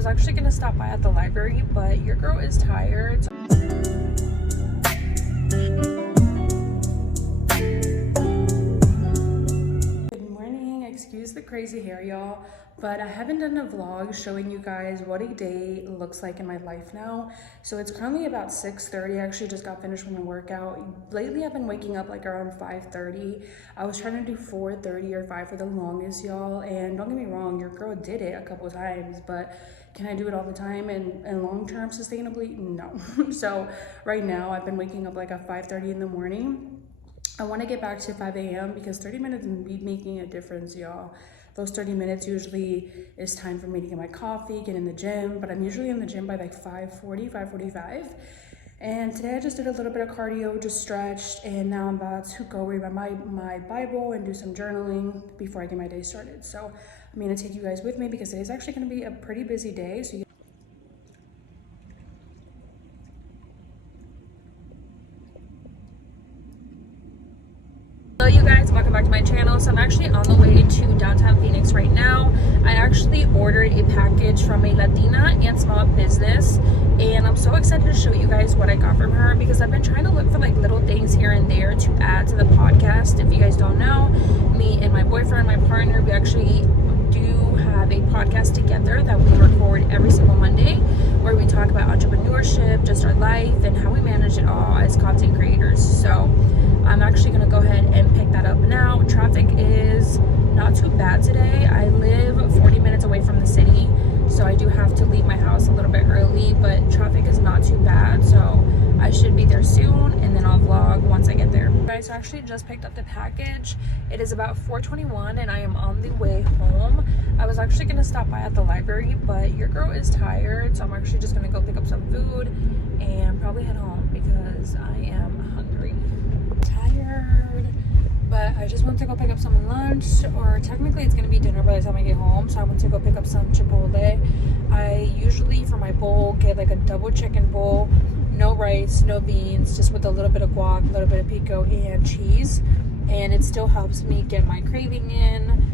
was actually gonna stop by at the library, but your girl is tired. Good morning, excuse the crazy hair, y'all, but I haven't done a vlog showing you guys what a day looks like in my life now. So it's currently about 6:30. I actually just got finished with my workout. Lately I've been waking up like around 5:30. I was trying to do 4:30 or 5 for the longest, y'all, and don't get me wrong, your girl did it a couple times, but can I do it all the time and long-term sustainably? No. So right now I've been waking up like at 5:30 in the morning. I want to get back to 5 a.m. because 30 minutes be making a difference, y'all. Those 30 minutes usually is time for me to get my coffee, get in the gym, but I'm usually in the gym by like 5:40, 5:45. And today I just did a little bit of cardio, just stretched, and now I'm about to go read my Bible and do some journaling before I get my day started. So I'm going to take you guys with me because today's actually going to be a pretty busy day. So hello you guys, welcome back to my channel. So I'm actually on the way to downtown Phoenix right now. I actually ordered a package from a Latina and small business, and I'm so excited to show you guys what I got from her because I've been trying to look for like little things here and there to add to the podcast. If you guys don't know, me and my boyfriend, my partner, we actually do have a podcast together that we record every single Monday where we talk about entrepreneurship, just our life, and how we manage it all as content creators. So I'm actually gonna go ahead and pick that up now. Traffic is not too bad today. I live 40 minutes away from the city, so I do have to leave my house a little bit early, but traffic is not too bad, so I should be there soon, and then I'll vlog once I get there. Guys, I actually just picked up the package. It is about 4:21 and I am on the way home. I was actually gonna stop by at the library, but your girl is tired, so I'm actually just gonna go pick up some food and probably head home because I am hungry. Tired, but I just want to go pick up some lunch, or technically it's gonna be dinner by the time I get home. So I want to go pick up some Chipotle. I usually for my bowl get like a double chicken bowl, no rice, no beans, just with a little bit of guac, a little bit of pico and cheese, and it still helps me get my craving in,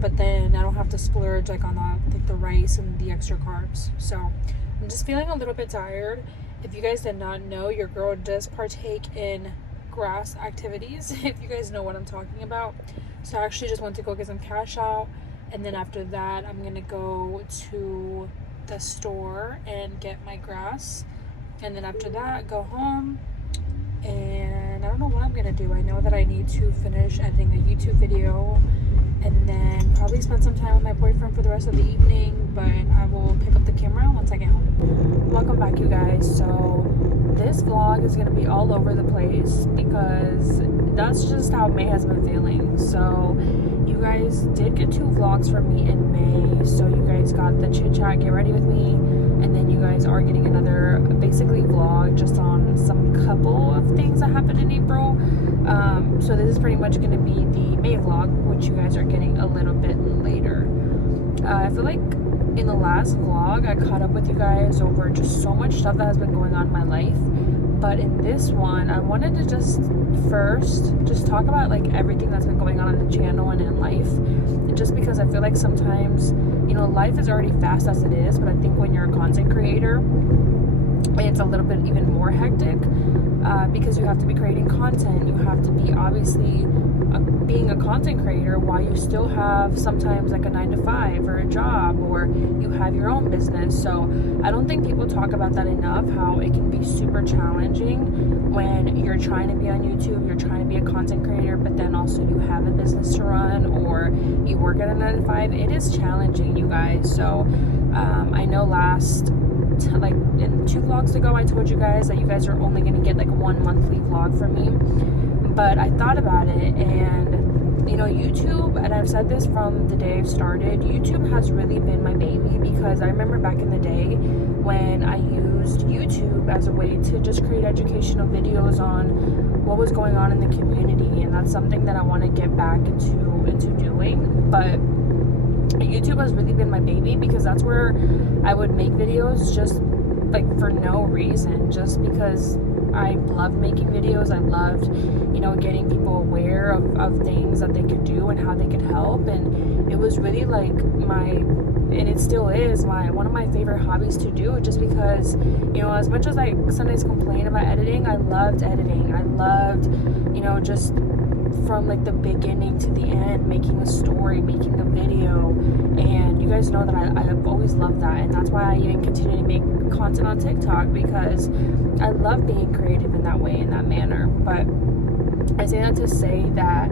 but then I don't have to splurge like on the rice and the extra carbs. So I'm just feeling a little bit tired. If you guys did not know, your girl does partake in grass activities, if you guys know what I'm talking about. So I actually just want to go get some cash out, and then after that I'm gonna go to the store and get my grass, and then after that go home, and I don't know what I'm gonna do. I know that I need to finish editing a YouTube video and then probably spend some time with my boyfriend for the rest of the evening, but I will pick up the camera once I get home. Welcome back, you guys. So this vlog is gonna be all over the place because that's just how May has been feeling. So you guys did get 2 vlogs from me in May. So you guys got the chit chat, get ready with me, and then you guys are getting another basically vlog just on some couple of things that happened in April. So this is pretty much going to be the May vlog, which you guys are getting a little bit later. I feel like in the last vlog I caught up with you guys over just so much stuff that has been going on in my life, but in this one I wanted to just talk about like everything that's been going on the channel and in life. And just because I feel like sometimes, you know, life is already fast as it is, but I think when you're a content creator it's a little bit even more hectic, because you have to be creating content. You have to be obviously being a content creator while you still have sometimes like a 9-to-5 or a job, or you have your own business. So I don't think people talk about that enough, how it can be super challenging when you're trying to be on YouTube, you're trying to be a content creator, but then also you have a business to run or you work at a 9-to-5. It is challenging, you guys. So I know like in 2 vlogs ago I told you guys that you guys are only going to get like 1 monthly vlog from me, but I thought about it, and you know, YouTube, and I've said this from the day I've started, YouTube has really been my baby, because I remember back in the day when I used YouTube as a way to just create educational videos on what was going on in the community, and that's something that I want to get back into doing. But YouTube has really been my baby because that's where I would make videos just like for no reason, just because I loved making videos. I loved, you know, getting people aware of things that they could do and how they could help. And it was really like my and it still is one of my favorite hobbies to do, just because, you know, as much as I sometimes complain about editing, I loved editing. I loved, you know, just from like the beginning to the end, making a story, making a video. And you guys know that I have always loved that, and that's why I even continue to make content on TikTok, because I love being creative in that way, in that manner. But I say that to say that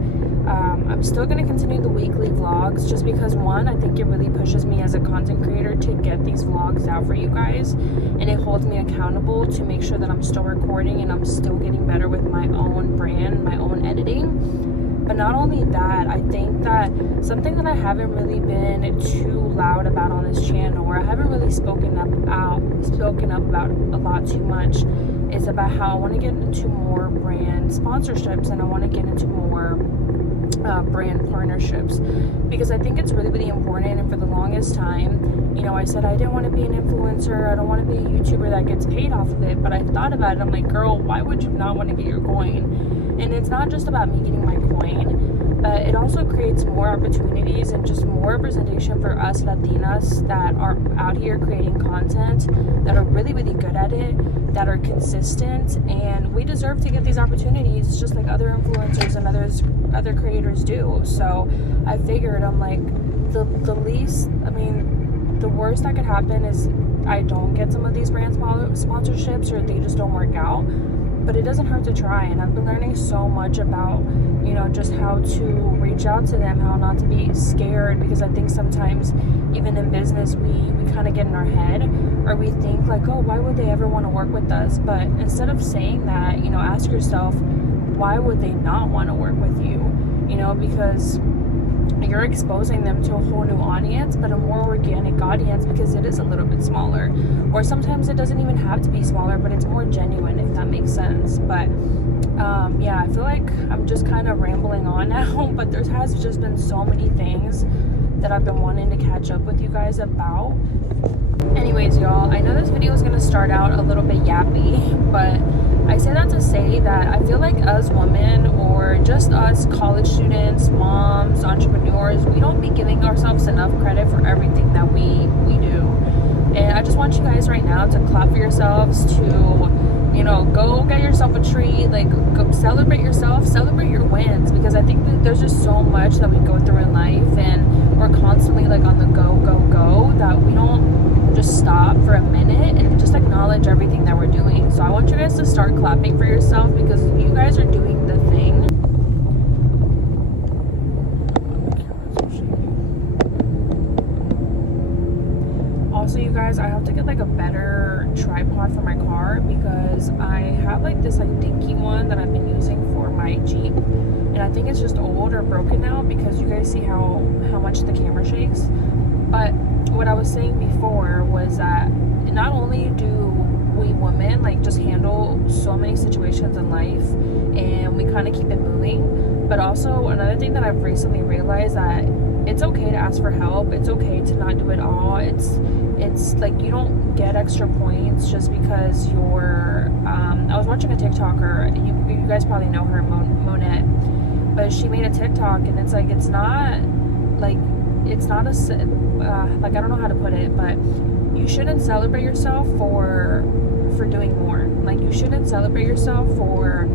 I'm still going to continue the weekly vlogs, just because, one, I think it really pushes me as a content creator to get these vlogs out for you guys, and it holds me accountable to make sure that I'm still recording and I'm still getting better with my own brand, my own editing. But not only that, I think that something that I haven't really been too loud about on this channel, or I haven't really spoken up about a lot too much, is about how I want to get into more brand sponsorships, and I want to get into more brand partnerships, because I think it's really, really important. And for the longest time, you know, I said I didn't want to be an influencer, I don't want to be a YouTuber that gets paid off of it. But I thought about it, I'm like, girl, why would you not want to get your coin? And it's not just about me getting my coin, but it also creates more opportunities and just more representation for us Latinas that are out here creating content, that are really, really good at it, that are consistent, and we deserve to get these opportunities just like other influencers and other creators do. So I figured, I'm like, the least, I mean, the worst that could happen is I don't get some of these brand sponsorships, or they just don't work out. But it doesn't hurt to try, and I've been learning so much about, you know, just how to reach out to them, how not to be scared, because I think sometimes even in business we kind of get in our head, or we think like, oh, why would they ever want to work with us? But instead of saying that, you know, ask yourself, why would they not want to work with you? You know, because you're exposing them to a whole new audience, but a more organic audience, because it is a little bit smaller. Or sometimes it doesn't even have to be smaller, but it's more genuine, if that makes sense. But yeah, I feel like I'm just kind of rambling on now, but there has just been so many things that I've been wanting to catch up with you guys about. Anyways, y'all, I know this video is going to start out a little bit yappy, but I say that to say that I feel like us women, or just us college students, moms, entrepreneurs, we don't be giving ourselves enough credit for everything that we do. And I just want you guys right now to clap for yourselves, to, you know, go get yourself a treat, like go celebrate yourself, celebrate your wins, because I think that there's just so much that we go through in life, and we're constantly like on the go, that we don't just stop for a minute and just acknowledge everything that we're doing. So I want you guys to start clapping for yourself, because you guys are doing the thing. Also, you guys, I have to get like a better tripod for my car, because I have like this like dinky one that I've been using for my Jeep, and I think it's just old or broken now, because you guys see how much the camera shakes. But what I was saying before was that not only do we women like just handle so many situations in life, and we kind of keep it moving, but also another thing that I've recently realized, that it's okay to ask for help. It's okay to not do it all. It's like, you don't get extra points just because you're I was watching a TikToker, you guys probably know her, Monette, but she made a TikTok, and it's like, it's not like, I don't know how to put it, but you shouldn't celebrate yourself for doing more. Like, you shouldn't celebrate yourself for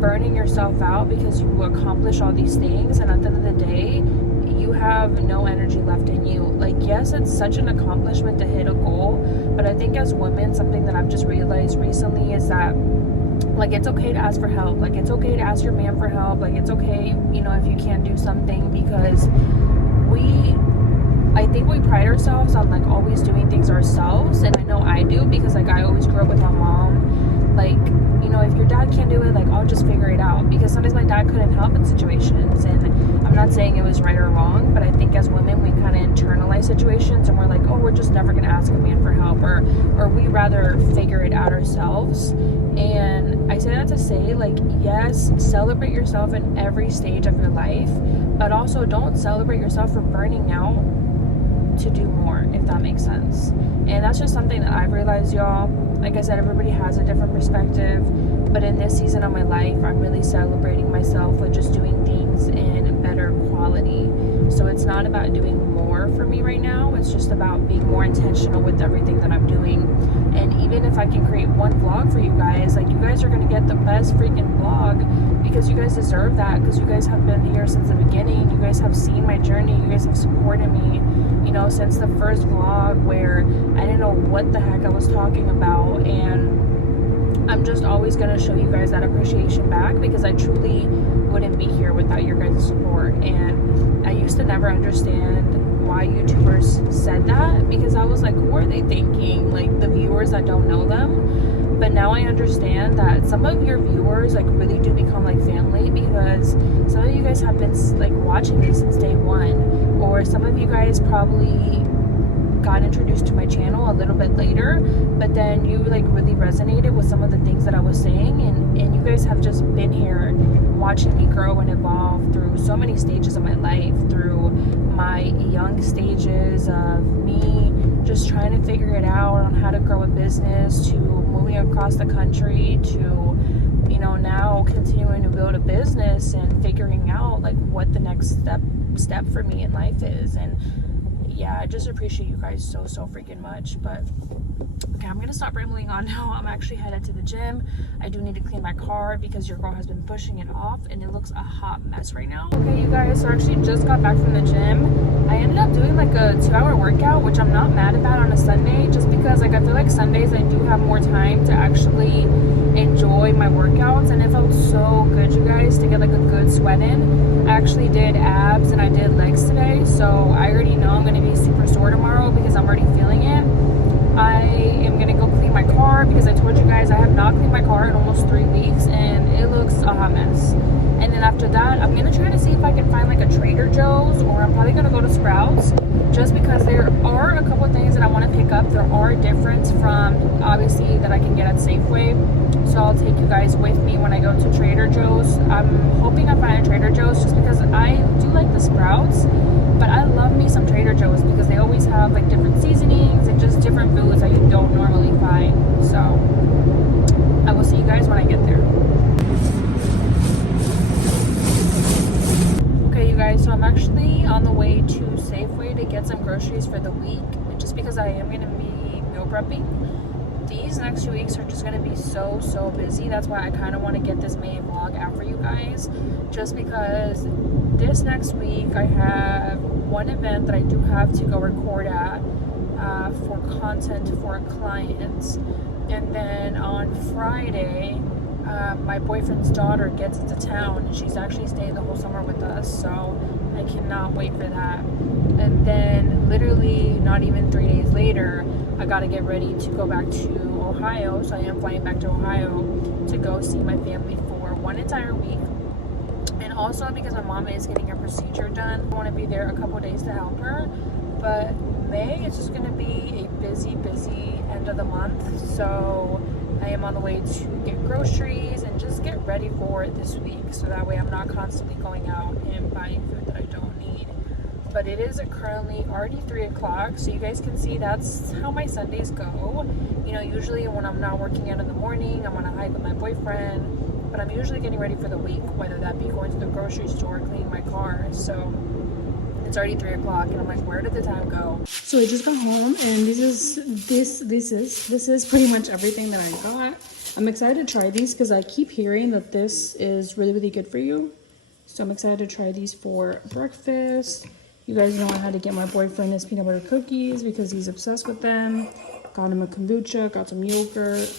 burning yourself out because you accomplish all these things, and at the end of the day you have no energy left in you. Like, yes, it's such an accomplishment to hit a goal, but I think as women, something that I've just realized recently is that, like, it's okay to ask for help. Like, it's okay to ask your man for help. Like, it's okay, you know, if you can't do something, because I think we pride ourselves on like always doing things ourselves, and I know I do, because like I always grew up with my mom, like, you know, if your dad can't do it, like, I'll just figure it out, because sometimes my dad couldn't help in situations. And I'm not saying it was right or wrong, but I think as women we kind of internalize situations, and we're like, oh, we're just never gonna ask a man for help, or we rather figure it out ourselves. And I say that to say, like, yes, celebrate yourself in every stage of your life, but also don't celebrate yourself for burning out to do more, if that makes sense. And that's just something that I've realized, y'all. Like I said, everybody has a different perspective, but in this season of my life, I'm really celebrating myself with just doing things in better quality. So it's not about doing more, more for me right now. It's just about being more intentional with everything that I'm doing. And even if I can create one vlog for you guys, like, you guys are going to get the best freaking vlog, because you guys deserve that, because you guys have been here since the beginning. You guys have seen my journey. You guys have supported me, you know, since the first vlog where I didn't know what the heck I was talking about. And I'm just always going to show you guys that appreciation back, because I truly wouldn't be here without your guys' support. And I used to never understand why YouTubers said that, because I was like, who are they thinking? Like, the viewers that don't know them. But now I understand that some of your viewers like really do become like family, because some of you guys have been like watching me since day one, or some of you guys probably got introduced to my channel a little bit later, but then you like really resonated with some of the things that I was saying, and you guys have just been here watching me grow and evolve through so many stages of my life, through my young stages of me just trying to figure it out on how to grow a business, to moving across the country, to, you know, now continuing to build a business and figuring out like what the next step for me in life is. And yeah, I just appreciate you guys so freaking much. But okay, I'm gonna stop rambling on now. I'm actually headed to the gym. I do need to clean my car because your girl has been pushing it off and it looks a hot mess right now. Okay, you guys, so I actually just got back from the gym. I ended up doing like a 2-hour workout, which I'm not mad about on a Sunday, just because like I feel like Sundays I do have more time to actually enjoy my workouts, and it felt so good, you guys, to get like a good sweat in. I actually did abs and I did legs today, so I already know I'm gonna be super sore tomorrow because I'm already feeling it. I am gonna go clean my car because I told you guys I have not cleaned my car in almost 3 weeks and it looks a hot mess. And then after that, I'm gonna try to see if I can find like a Trader Joe's, or I'm probably gonna go to Sprouts, just because there are a couple of things that I want to pick up. There are different from obviously that I can get at Safeway, so I'll take you guys with me when I go to Trader Joe's. I'm hoping I find a Trader Joe's, just because I do like the Sprouts, but I love me some Trader Joe's because they always have like different seasonings and just different foods that you don't normally find. So I will see you guys when I get there. Okay, you guys, so I'm actually on the way to Safeway to get some groceries for the week, just because I am going to be meal prepping. These next 2 weeks are just going to be so busy. That's why I kind of want to get this May vlog out for you guys, just because this next week I have one event that I do have to go record at for content for a client. And then on Friday, my boyfriend's daughter gets into town, and she's actually staying the whole summer with us, so I cannot wait for that. And then literally not even 3 days later, I gotta get ready to go back to Ohio, so I am flying back to Ohio to go see my family for one entire week. And also because my mom is getting her procedure done, I want to be there a couple days to help her. But May is just gonna be a busy end of the month, so I am on the way to get groceries and just get ready for it this week, so that way I'm not constantly going out and buying food that I don't need. But it is currently already 3 o'clock, so you guys can see that's how my Sundays go. You know, usually when I'm not working out in the morning, I'm on a hike with my boyfriend, but I'm usually getting ready for the week, whether that be going to the grocery store, cleaning my car. So it's already 3 o'clock and I'm like, where did the time go? So I just got home, and this is pretty much everything that I got. I'm excited to try these because I keep hearing that this is really good for you. So I'm excited to try these for breakfast. You guys know I had to get my boyfriend his peanut butter cookies because he's obsessed with them. Got him a kombucha, got some yogurt,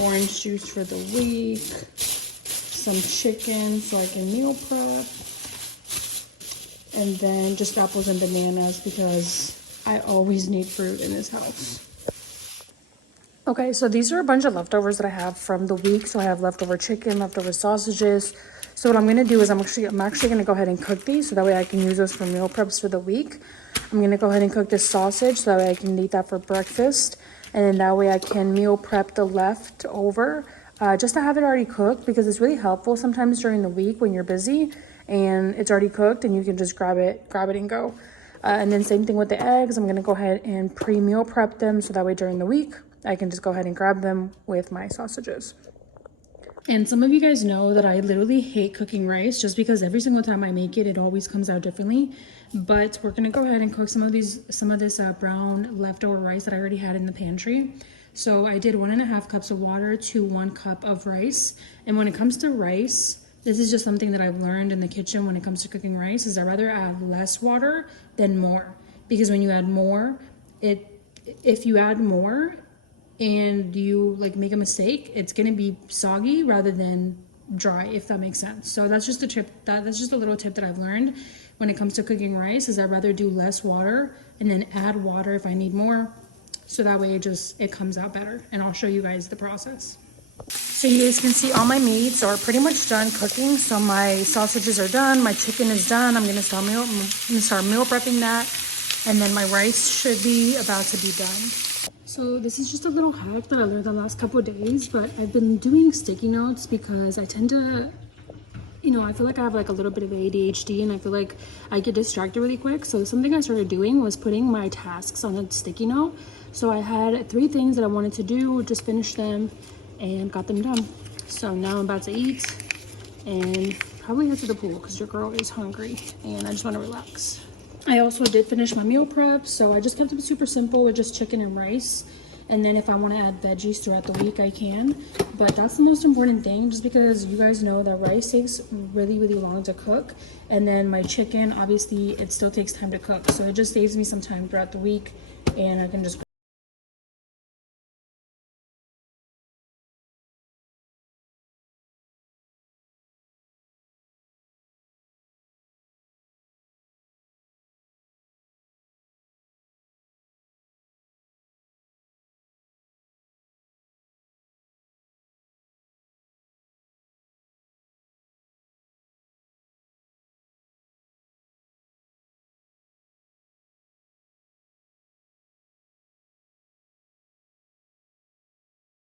orange juice for the week, some chicken so I can meal prep, and then just apples and bananas because I always need fruit in this house. Okay, so these are a bunch of leftovers that I have from the week. So I have leftover chicken, leftover sausages. So what I'm gonna do is I'm actually gonna go ahead and cook these so that way I can use those for meal preps for the week. I'm gonna go ahead and cook this sausage so that way I can eat that for breakfast, and then that way I can meal prep the leftover just to have it already cooked, because it's really helpful sometimes during the week when you're busy and it's already cooked and you can just grab it and go. And then same thing with the eggs. I'm gonna go ahead and pre-meal prep them so that way during the week I can just go ahead and grab them with my sausages. And some of you guys know that I literally hate cooking rice, just because every single time I make it, it always comes out differently. But we're gonna go ahead and cook some of this brown leftover rice that I already had in the pantry. So I did 1.5 cups of water to 1 cup of rice. And when it comes to rice, this is just something that I've learned in the kitchen when it comes to cooking rice, is I'd rather add less water than more. Because when you add more, if you add more and you like make a mistake, it's gonna be soggy rather than dry, if that makes sense. So that's just a tip, that's just a little tip that I've learned when it comes to cooking rice, is I'd rather do less water and then add water if I need more. So that way it comes out better. And I'll show you guys the process. So you guys can see all my meats are pretty much done cooking. So my sausages are done, my chicken is done. I'm gonna start meal prepping that. And then my rice should be about to be done. So this is just a little hack that I learned the last couple of days, but I've been doing sticky notes because I tend to, I feel like I have like a little bit of ADHD and I feel like I get distracted really quick. So something I started doing was putting my tasks on a sticky note. So I had 3 things that I wanted to do, just finished them and got them done. So now I'm about to eat and probably head to the pool because your girl is hungry and I just want to relax. I also did finish my meal prep, so I just kept it super simple with just chicken and rice. And then if I want to add veggies throughout the week, I can. But that's the most important thing, just because you guys know that rice takes really, really long to cook. And then my chicken, obviously, it still takes time to cook. So it just saves me some time throughout the week, and I can just